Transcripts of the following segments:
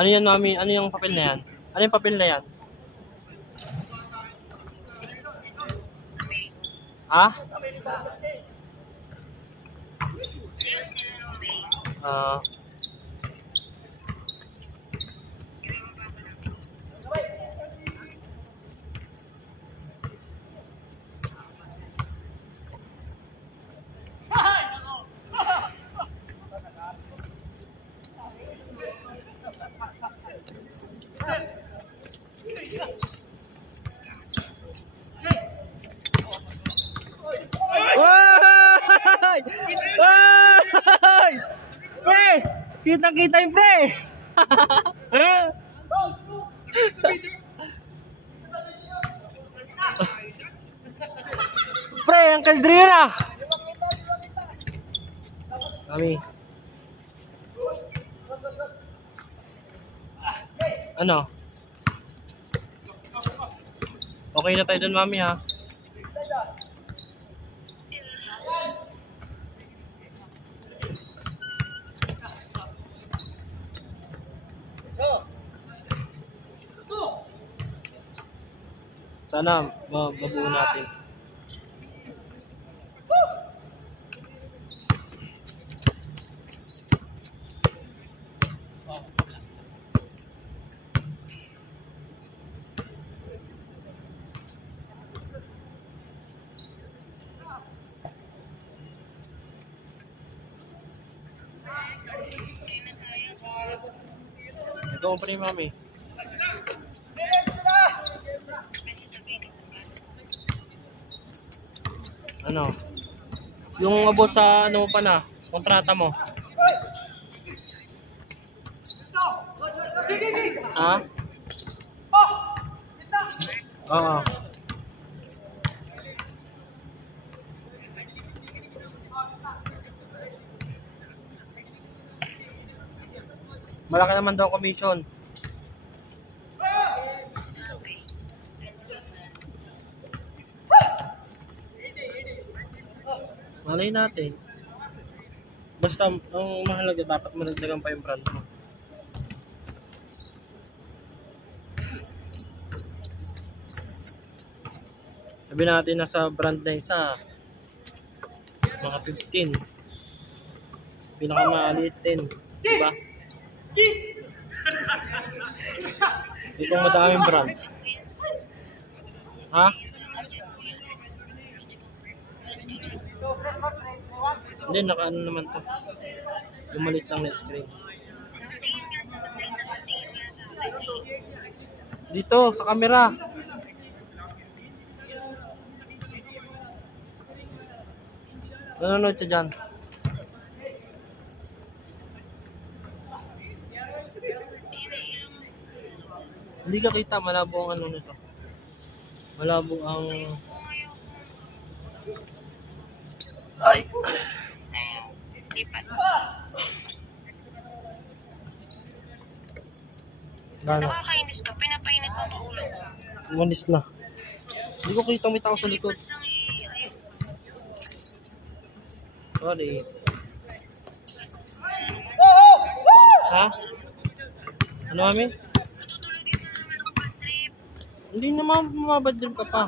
Ano yan, mami? Ano yung papel na yan? Ano yung papel na yan? Ha? Ay! Pre! Kitang-kita yung pre! Pre, ang kaldriyo na! Mami. Ano? Okay na tayo dun, mami, ha? Sana mabuo natin. Ikaw pa rin, mami. Ano? Yung abot sa ano pa na, kontrata mo. Ha? Oo. Malaki naman daw commission. Malay natin. Basta ang mahalaga dapat managdagan pa yung brand mo. Sabi natin nasa brand na isa mga 15. Pinakamaliit din, diba? Itong madaming brand. Ha? Hindi, naka-ano naman to. Yung maliit lang na screen. Dito, sa camera. Nanonood siya dyan. Hindi ka kita, malabo ang ano nito. Malabo ang... Ay! Nakakainis ka, pinapainit mo ang ulo ko. Manis na. Hindi ko kita, may tao sa likod. Sorry. Ha? Ano, mami? Tutulogin mo naman ang bad trip. Hindi naman mabad trip ka pa.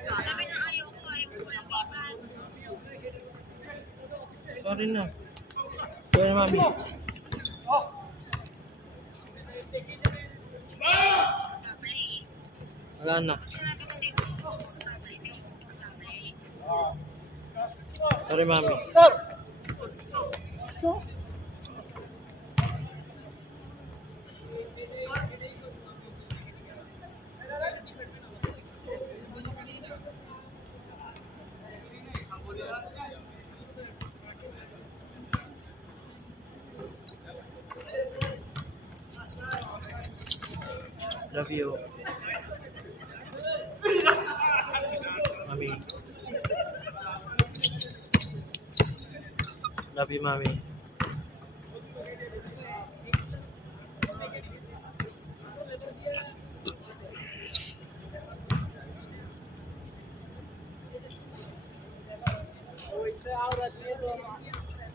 Sabi na ayaw ko, walang iban. Sorry na. Sorry, mami. Wala na. Sinabi ko dito, Sorry, mami. Love you. Mami. Love you, mami.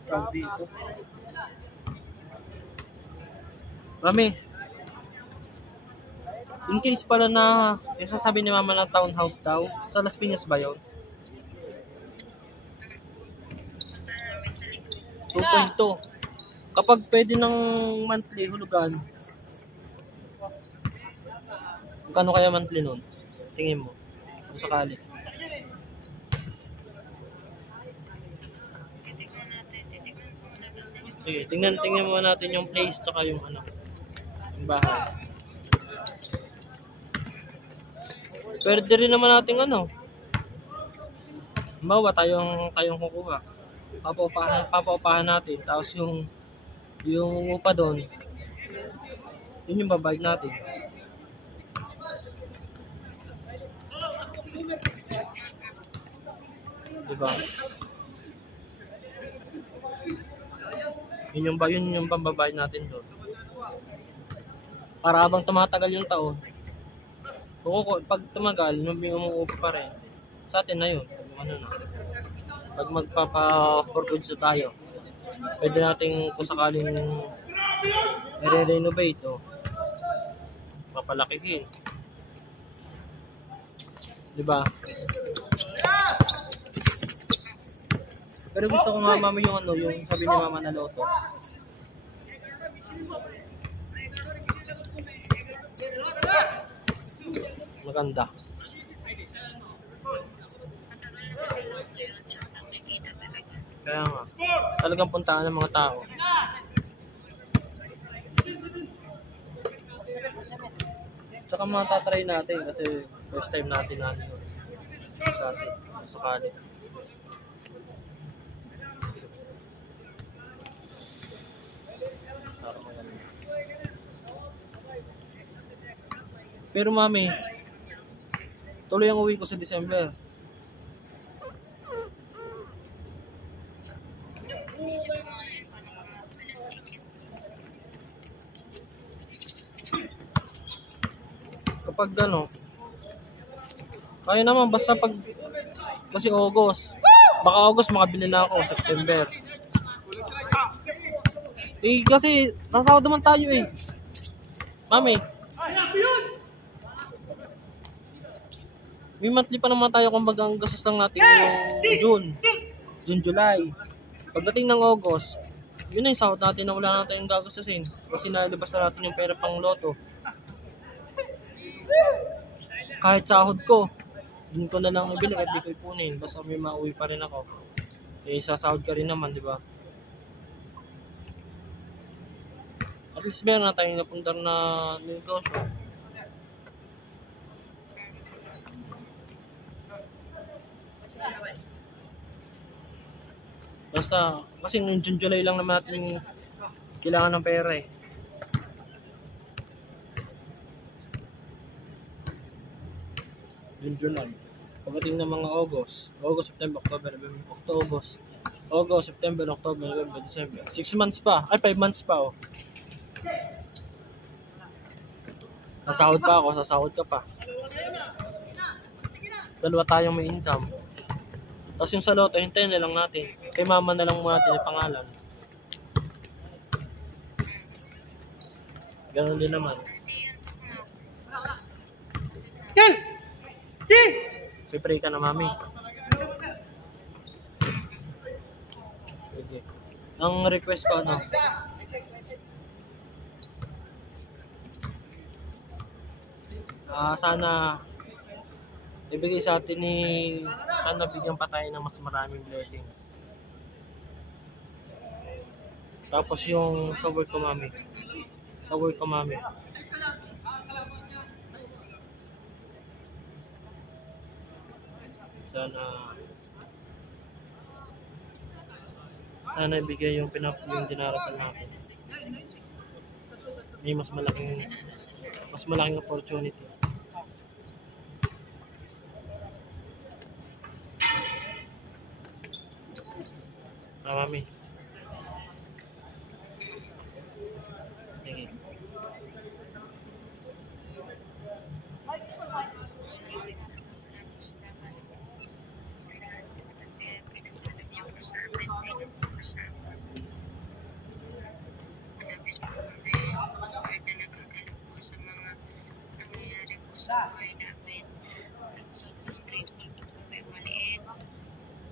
Tawag dito. Mami, in case pala na yung sasabi ni mama ng townhouse daw, sa Las Piñas ba yun? 2.2. Kapag pwede ng monthly hulugan, kano kaya monthly nun? Tingin mo, kung sakali. Sige, tingnan mo natin yung place tsaka yung ano, yung bahay. Pwede rin naman natin ano, bawa tayong kukuha. Papaupahan natin, tapos yung upa doon, yun yung babayad natin. Diba? Yun yung pambabayad natin doon. Para habang tumatagal yung taon, pag tumagal, umuupa pa rin. Sa atin na yun. Ano na. Pag magpapa-forward tayo, pwede natin kung sakaling i-renovate o papalakihin. Diba? Pero gusto ko nga mama yung ano, yung sabi ni mama na loto. Maganda. Kaya nga, talagang puntaan ng mga tao. Tsaka mga tatry natin kasi first time natin na ano sa atin, sakali. Pero mami, tuloy ang uwi ko sa December. Kapag ano, kaya naman basta pag kasi August. Baka August makabili na ako, September. Eh kasi nasahod naman tayo eh. Mami. May monthly pa naman tayo kung bagang gastos lang natin yung June, July. Pagdating ng August, yun na yung sahod natin na wala na tayong gagastusin. Kasi nalabas na natin yung pera pang loto. Kahit sahod ko, dun ko na lang ibili kahit di ko ipunin. Basta may mauwi pa rin ako. Eh, sasahod ka rin naman, di ba? At least meron na tayong napundar na negosyo. Basta, kasi noong June, July lang naman natin kailangan ng pera eh. June, July. Pagdating ng mga August, September, October, November, August, September, October, November, December. 6 months pa. Ay, 5 months pa oh. Sasahod pa ako, sasahod ka pa. Dalawa tayong may income. Tapos yung sa loto, hintayin na lang natin. Kay mama na lang muna natin yung pangalan. Ganon din naman. Pipray ka na mami. Sige. Ang request ko ano? Sana ibigay sa atin ni sana bigyan pa tayo ng mas maraming blessings. Tapos yung sa work ko mami. Sana ibigay yung dinarasal natin. May mas malaking opportunity. Mami. sa buhay namin. At sobrang grateful po kami maliit.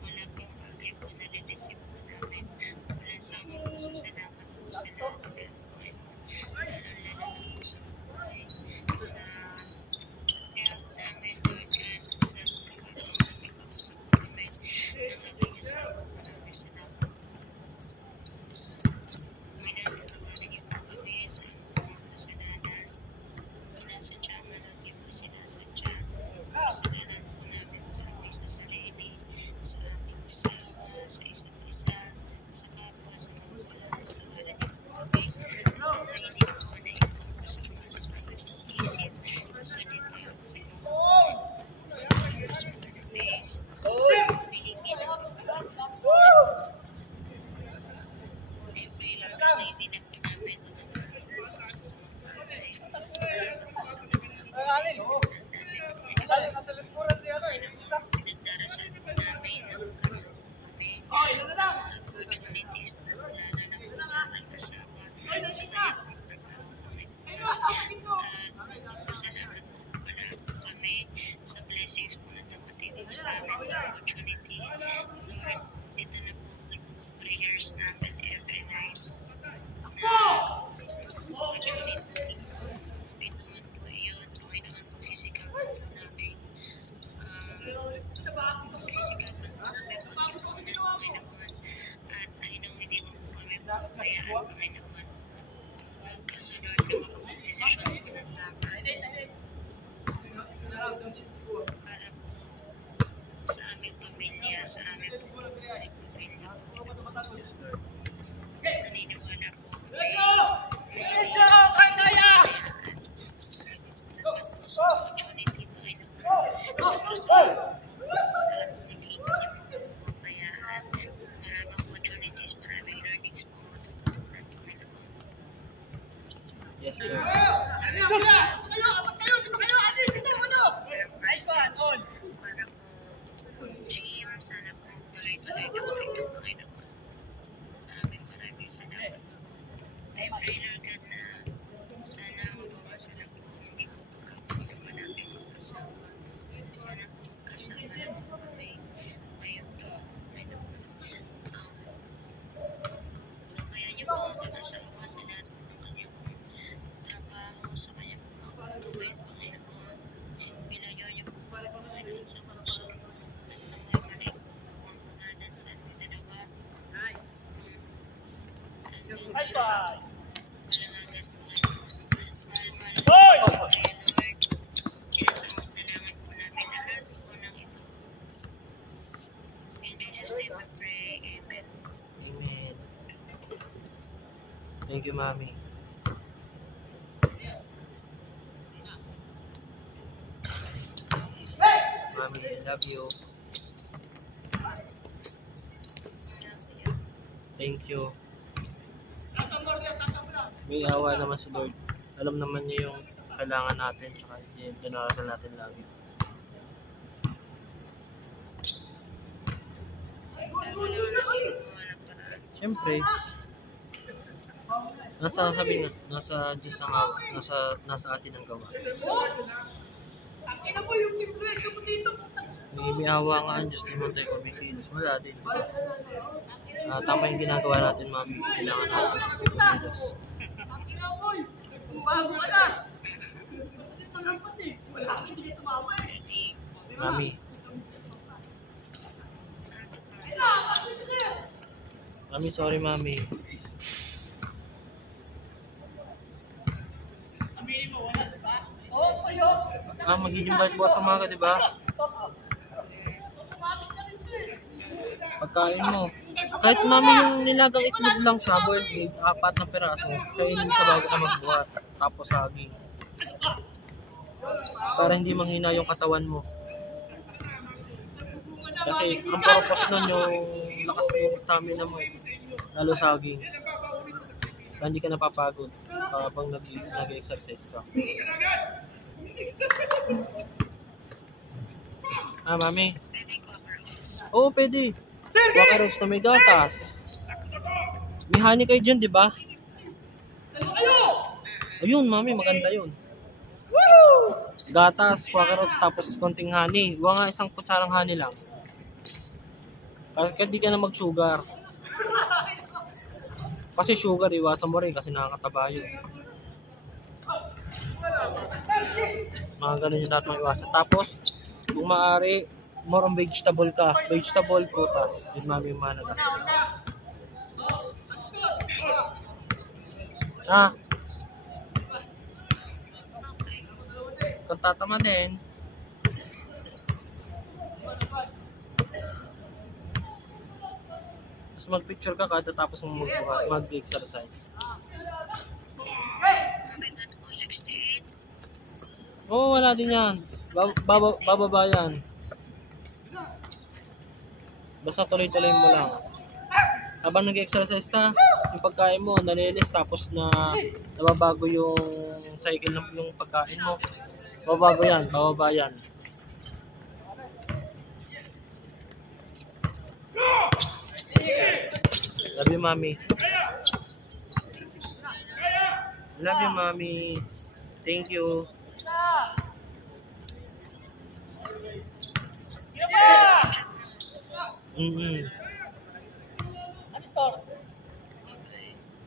Wala pong bagay po na nilisip po namin. Wala sa mga po sa salamat po sa lahat ng gagawin. Lalo-lalo na po sa buhay, sa health namin, Lord God, sa pagkakataon namin kausap po namin ng aming asawa. Maraming salamat. Minamatawanan niyo po kami sa aming mga kasalanan. Sinasadya man lang niyo po sinasadya. Kasalanan po namin sa aming sarili, sa aming asawa, sa isa't isa, sa kapwa, sa mga walang patawaran niyo po kami. Na hindi po manayin po sa mga sabi sa isip, sa salita at sa gawa. Diyos po namin, pinigil ang every Lord na itinag po namin sa mga bagay. Pinagdarasal po namin ng opportunities na wala na lang po sa aking asawa sa kanyang trabaho. Salamat po pala po kami sa blessings po na dumating po sa amin sa opportunity. Lord, ito na po prayers namin every night na opportunity. Ito man po yun, Panginoon, pagsisikapan po namin. Pagsisikapan po namin pagkipunan, Panginoon. At Panginoon, hindi mo po kami pabayaan, Panginoon. Kasunod ka po ang desisyon po ng tama. Para po sa aming pamilya, sa aming po pamilya. Naniniwala po kami. Sa opportunity, Panginoon. Maraming opportunities, maraming learnings po matutunan, Panginoon. Yes, Lord. Para po gym, sana po tuloy-tuloy na po ito, Panginoon. Maraming salamat. I pray, Lord God, na sana mabawasan na po hindi po pagkakulang namin magkasama. Sana po kasama na po kami ngayong taon, Panginoon. Gabayan niyo po ang mag-asawa sa lahat po ng kanyang trabaho, sa kanyang mga buhay, Panginoon. Pinayo niyo po Panginoon sa puso at nang may mali po ang pangalan sa ating dalawa. Nandun sa palangagan, Panginoon. Mahal-mahal po kayo, Lord. Sinasambot na naman po namin lahat po ng ito. In Jesus' name we pray. Amen. Amen. Thank you, Mami. Mami, I love you. Thank you. May awa naman si Lord. Alam naman niya yung kailangan natin, tsaka yung dinarasal natin lagi. Siyempre, nasa Diyos ang awa, nasa atin ang gawa. May awa nga ang Diyos, di man tayo kumikilos. Wala din. Tama yung ginagawa natin, Mami. Kailangan natin kumikilos. Mami. Mami, sorry, Mami. Magiging bait bukas sa umaga, di ba? Pagkain mo. Kahit Mami yung nilagang itlog lang siya, boiled egg, 4 na piraso. Kainin sa bago ka magbuhat. Tapos saging. Para hindi manghina yung katawan mo. Kasi ang purpose nun yung lakas yung stamina mo. Lalo saging. Kaya hindi ka napapagod habang nag-exercise ka. Mami? Oo, pwede. Wakaros na may gatas. May honey kayo dyan, di ba? Ayun, Mami, maganda yun. Gatas, quakerrots, tapos konting honey. Huwag nga isang kutsarang honey lang. Kasi di ka na mag-sugar. Kasi sugar, iwasan mo rin kasi nakakataba yun. Mga ganun yung dapat iwasan. Tapos, kung maaari, more on vegetable ka. Vegetable, prutas. Yun mami yung mahalaga. Ah. Kung tatama din. Tapos mag-picture ka kada tapos mo mag-exercise. Oo, wala din yan. Bababa yan. Basta tuloy-tuloy mo lang. Habang nag-exercise ka, yung pagkain mo nalilis tapos nababago yung cycle ng yung pagkain mo. Babago yan, bababa yan. Love you, mommy. Love you, mommy. Thank you.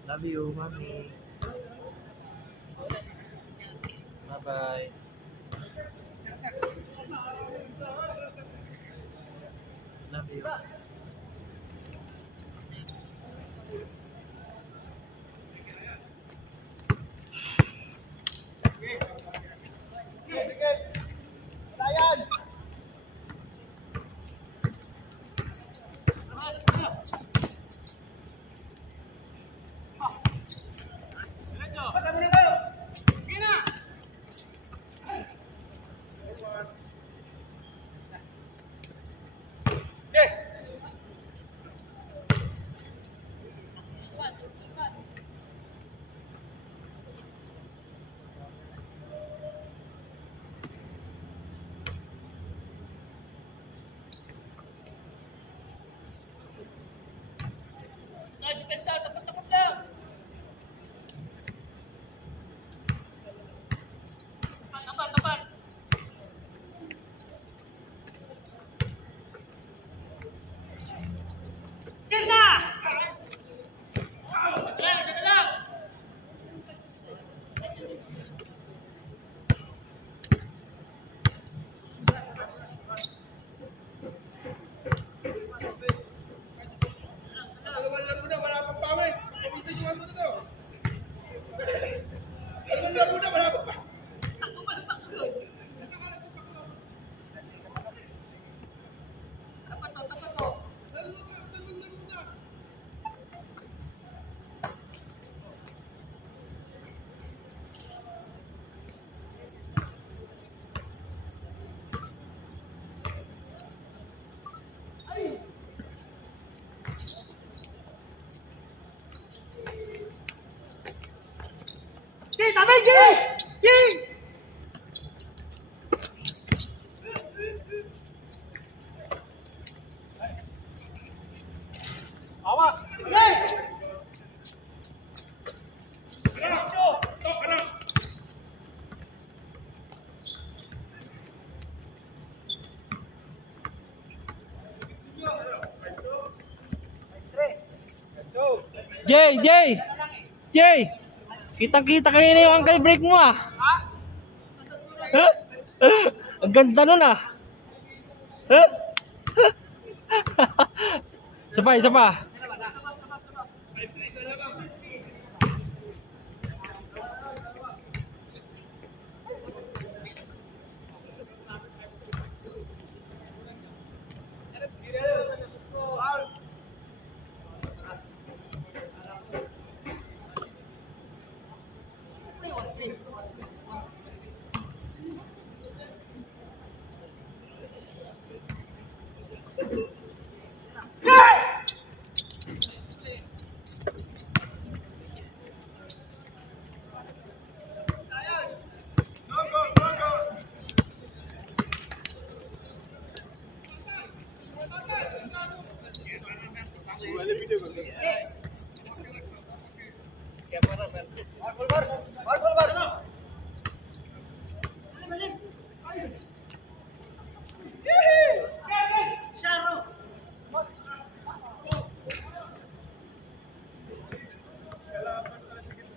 Love you, mommy. Bye-bye. Love you. Jay! Kitang-kita kayo na yung ankle break mo ah. Huh? Ang ganda nun ah. Huh? Isa pa.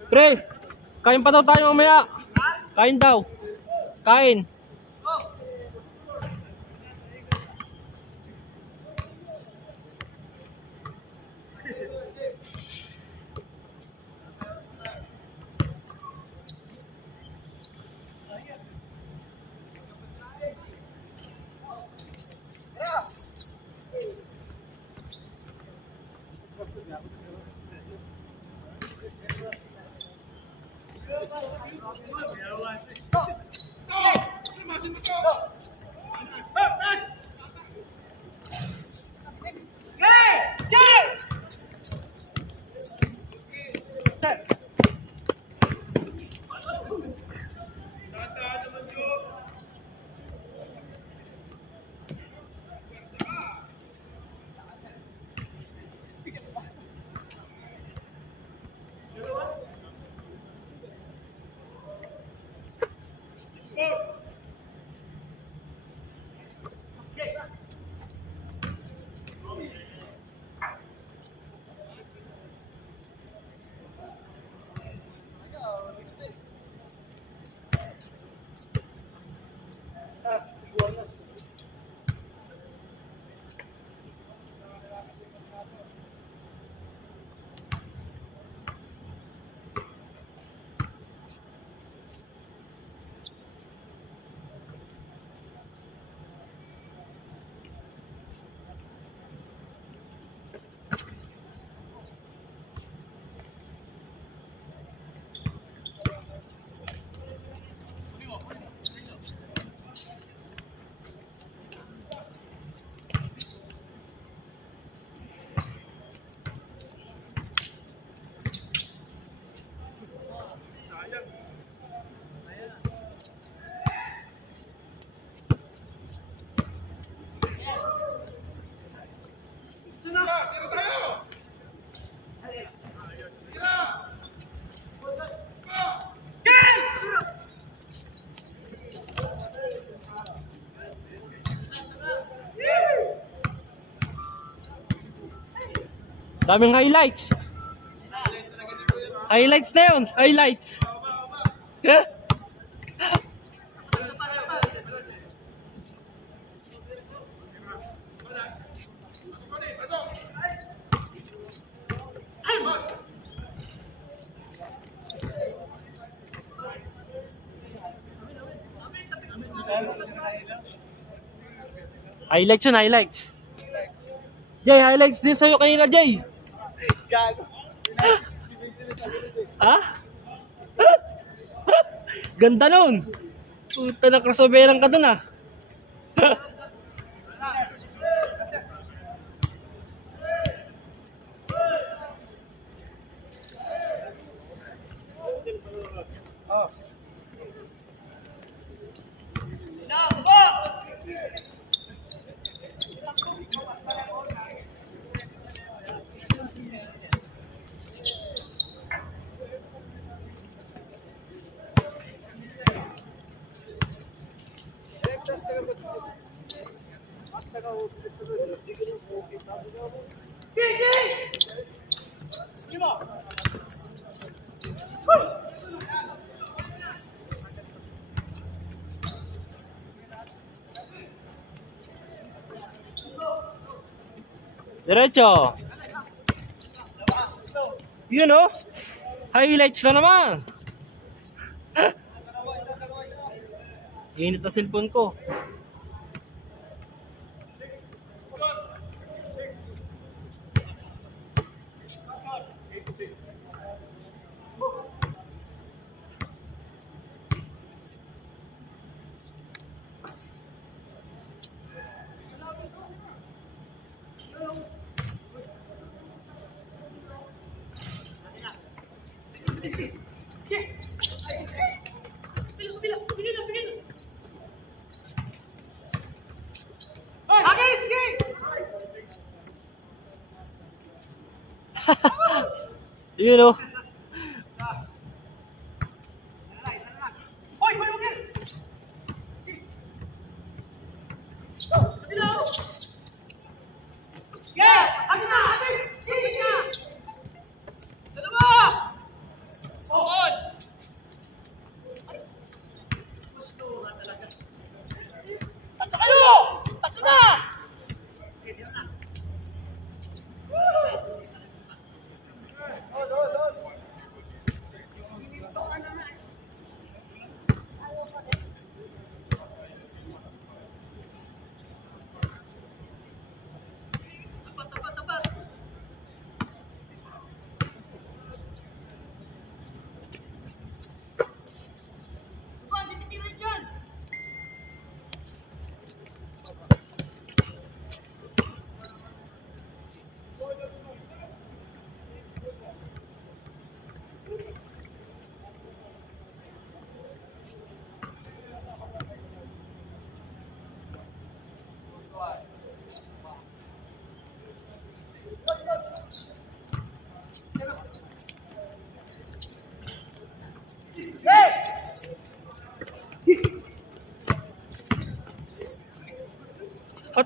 Pre, kain pa daw tayo mamaya. Kain daw. Kain. Daming highlights. Highlights na yun. Highlights. Highlights yun, highlights. Jay, highlights din sa'yo kanina, Jay. Gago. Ha? Ganda nun. Puta na crossoveran ka dun ah. Diretso. You know, highlights na naman. Init na cellphone ko. You know.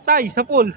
patay sa pool.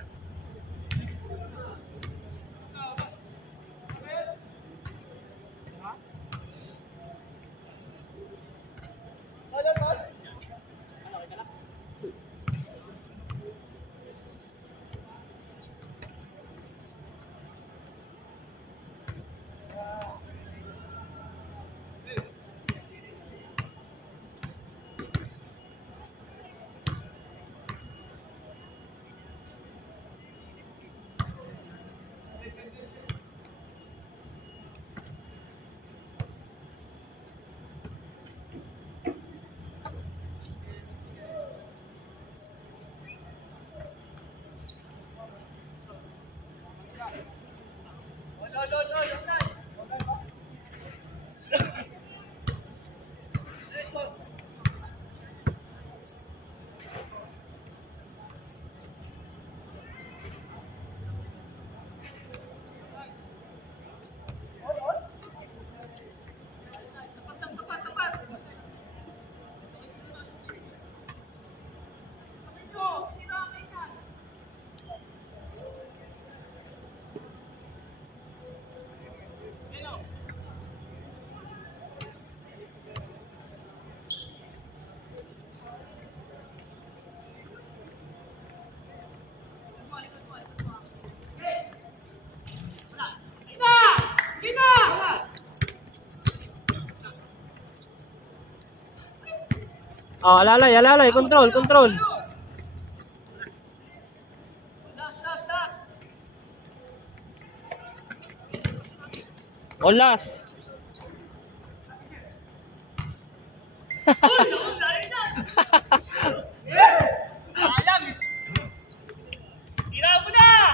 Oh, alalay, control. Olas.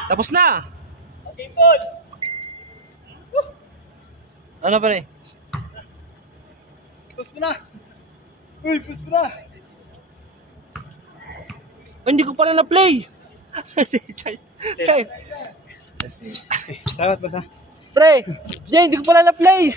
Tapos na. Okay, good. Ano pa rin? Push mo na. Uy, push mo na. Oh, hindi ko pala na-play. Salamat, boss ha. Pre, Jay, hindi ko pala na-play.